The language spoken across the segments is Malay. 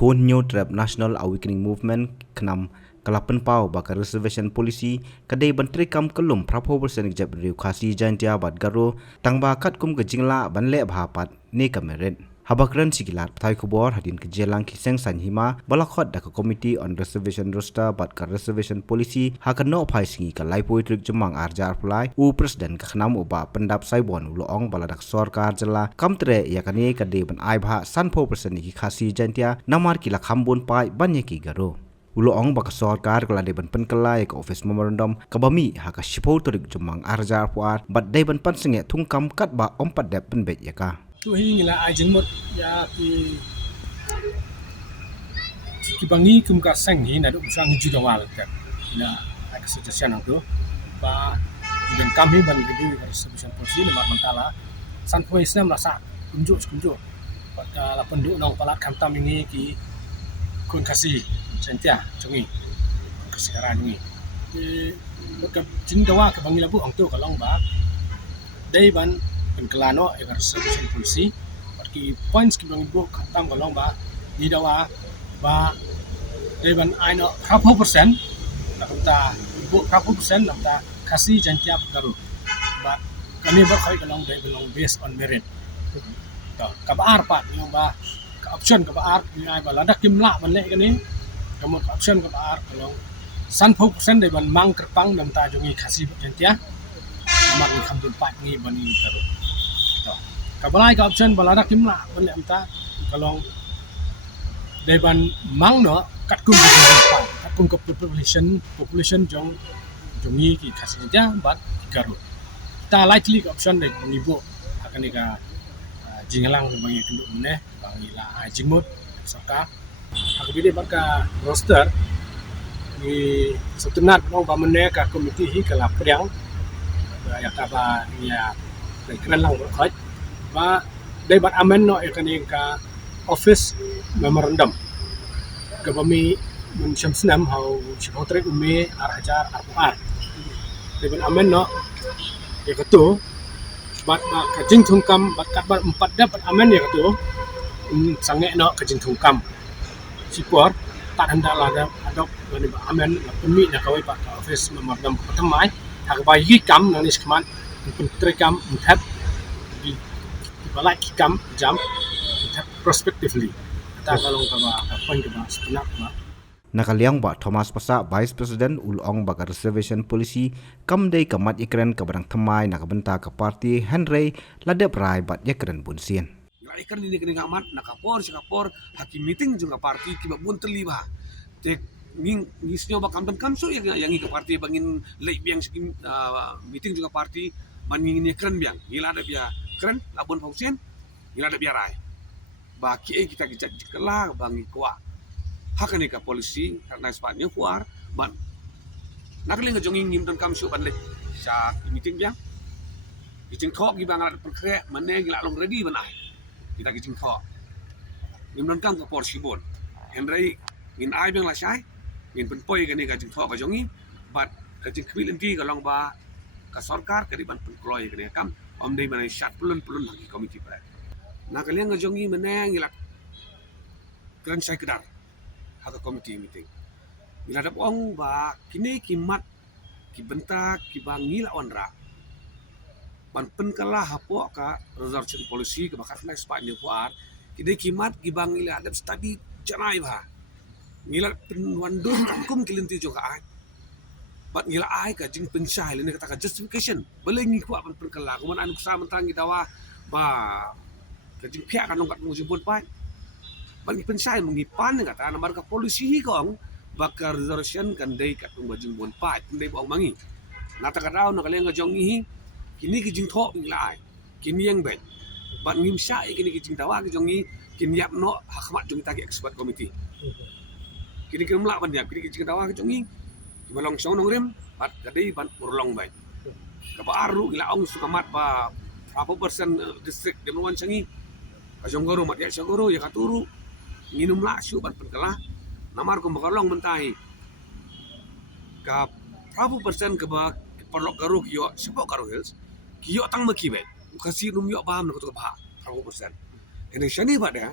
Kun New Trap National Awakening Movement Knam Kalapan Pau Baka Reservation Policy Kadai Bantri Kam Kelum Prapo Persen Jab Riu Khasi Jantia Bad Garo Tangba Kat Kum Kejingla Banle Bhapat Ne Kameret Habakran Sigilat Thai Kubor Hadin Kejelang Kiseng Sanhima Balakot Daka Committee on Reservation Roster Bad Ka Reservation Policy Hakano Pai Singi Ka Lai Poitrik Jemang Arjar Pulai U Presiden Kakhnam Uba Pendap Saibon Uloong Baladak Sorkar Jela Kamtre Yakani Kadai Ban Aibha Sanpo Persen Ki Khasi Jantia Namar Kila Khambun Pai Banyaki Garo Uloong baka sorkar kala deban penkelai ke office memorandum kabami haka shipo torik jemang arjar puar bat deban pansenge tungkam kat ba ompat dep penbet yaka tu hingila ajeng mot ya ki bangi kum ka sang hi na du sang judawal ka na ak suggestion aku ba dan kami ban gedi resolution policy na mantala san poi islam la sa kunjuk pada la penduk nong palat kamtam ini ki kun kasih Sentia, cungi, kesekarang ini. Maka cintawa ke bangi labu orang tu kalau ba, day ban penkelano agar reservation policy, pergi points ke bangi bu katam kalau ba, ni dawa ba, day ban aino berapa persen, nak kita bu berapa persen nak kita kasih Sentia baru. Ba kami berkait kalau day belong based on merit. Tahu, kabar pak, ni ba, option kabar ni ay ba, lada kimla balik kan ni. Kamu option ke bar kalau 30% dari ban mang kerpang dan tajongi kasih jentia nomor ni kambun pak ni bani taruh to kabalai ke option balada kimla bani amta kalau dari ban mang no kat kum ke population jongi ki kasih jentia bat garu ta likely ke option dari nibo akan ni ka jingalang bagi kenduk meneh bagi la jingmut saka aku pilih baka roster ni setenat nong pamene ka komiti hi kala priang ya ka ba ya kran lang khoi ba dai bat amen no ekani ka office memorandum ka bami mun shamsnam hau chipotre ume arhajar arpar dai bat amen no ya ketu bat ka jing thungkam bat kat bat empat dapat amen ya ketu sange no ka jing thungkam Sipor tak hendak ada bani amen pemi nak kawai pak office memorandum pertama hak bagi kam nanis keman pentri kam menghap di balai kam jam menghap prospectively kita kalau kaba apa yang kaba sebenar kaba Nakaliang ba Thomas Pasa Vice President Ulong baka Reservation Policy kamdei kamat ikren kabarang temai nakabenta ke parti Henry ladep rai bat yakren bunsian ikan ini kena ngamat nakapor hakim meeting juga parti kiba bun terlibat tek nging ngisnyo ba kampen kamso yang ke parti bangin late biang skim meeting juga parti mangin ni keren biang gila ada biar keren labon fausen gila ada biar rai ba ki kita kelah bangi kuat hak ni ka polisi karena sepatnya kuar ban nakling ngejonging ngim dan kamso ban le sa meeting biang Ijing thok gibang ada perkrek mana gila long ready ban ai kita kicing thok nimron kam ke porsibon henry in ai beng la sai in penpoi kan ni kicing thok ka jongi bat kicing kbil enti ka long ba ka sarkar ka di ban penkloi kan kam om dei mana shat pulun lagi komiti pra na kalian ka jongi mana ngila kan sai kedar ha komiti meeting ngila dap ong ba kini kimat ki bentak ki bangi la onra ban penkalah hapo ka reservation policy ke bakat next part ni puar kide kimat gibang ila adab study janai ba ngila penwandu kum kilinti juga ai bat ngila ai ka jing pensai le kata ka justification boleh ngi ku ban penkalah kuman anu sa mentang gitawa ba ka jing pia kan nongkat mujibun pai ban ngi pensai mengipan kata namar ka polisi kong bakar reservation kan dei ka tung bajing bon pai dei bong mangi nata ka daw na kaleng jongi kini kijing thok ni lai kini yang baik bat ngim sai kini kijing tawa ki jongi kini yap no hakmat jongi tagi expert committee kini kem lak ban yap kini kijing tawa ki jongi malong song nong rem bat kadai ban urlong baik ka baru ila ong sukamat ba berapa persen district demluan sangi ka jonggoro mat ya jonggoro ya katuru nginum lak su ban penkalah namar ko bakalong mentai ka berapa persen ke ba perlok garu kio sebab garu hills kio tang maki bet kasi num yo paham nak tu bah 100% ini shani pada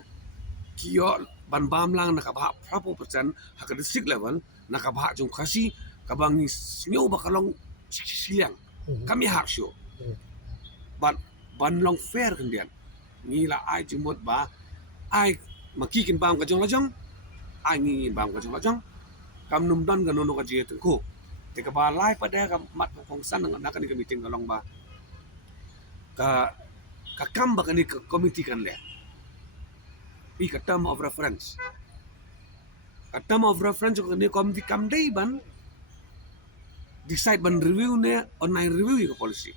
kio ban bam lang nakabha prapo percent hak district level nakabha jong khasi kabang ni snyo bakalong siliang kami hak syo ban long fair kendian ni la ai jumot ba ai makikin bam ka jong lajong ai ni bam ka jong lajong kam num don ga nono ka je tengko te ka ba lai pada ka mat kong san nak ni ka meeting kalong ba ka kam ba ni ka committee kan le i ka term of reference a term of reference ko ni committee kam dei ban decide ban review ne online review ka policy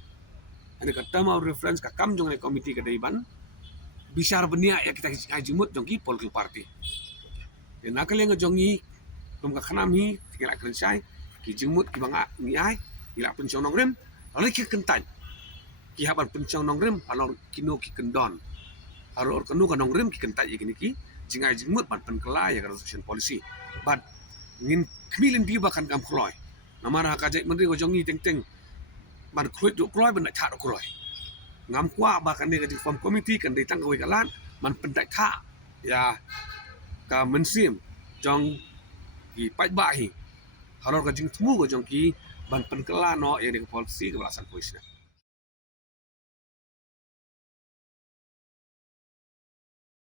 ani ka term of reference ka kam jong ni committee ka dei ban bisar benia ya kita ajimut jong ki political party dan nakal yang jong ni tum ka khanam hi kila kan sai ki jimut ki banga ni ai ila pencong nong rem ali ki kentan ki haban pencong nong rem alor kino ki kendon alor kenu ka nong rem ki kentan ye kini ki jingai jimut ban pen kela ya resolution policy but ngin kmilin di bakan kam khloy namara ka jai menteri ko jong ni teng teng ban khloy du khloy ban tha do khloy ngam kwa bakan ni ka di form committee kan dei tang ka wi kalan man pen tai tha ya ka mensim jong ki pai ba hi haror ka jing tmu ko jong ki ban pen kela no ya de policy ka balasan poisna